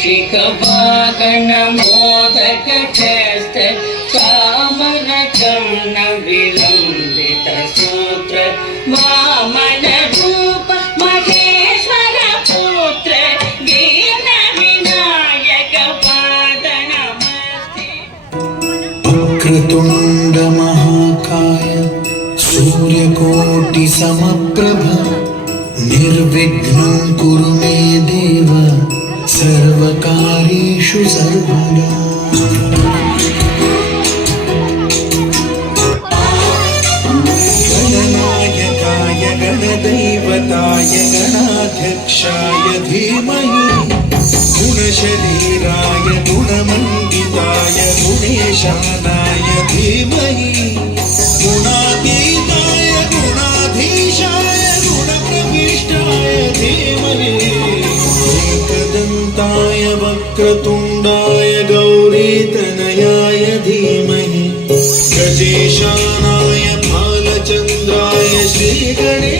कौशिक वागण मोदक चेष्ट चामरकर्ण विलंबित सूत्र वामन रूप महेश्वर पुत्र दीन विनायक पाद नमस्ते। वक्रतुंड महाकाय सूर्यकोटि समप्रभ निर्विघ्नं कुरु मे देव सर्वकार्येषु सर्वदा। गणनायकाय गणदैवताय गणाध्यक्षाय धीमहि गुणशरीराय गुणमण्डिताय गुणेशानाय धीमहि गुणातीताय गुणाधीशाय गुणप्रविष्टाय धीमहि एकदन्ताय वक्रतुण्डाय गौरीतनयाय धीमहि गजेशानाय भालचन्द्राय श्रीगणेशाय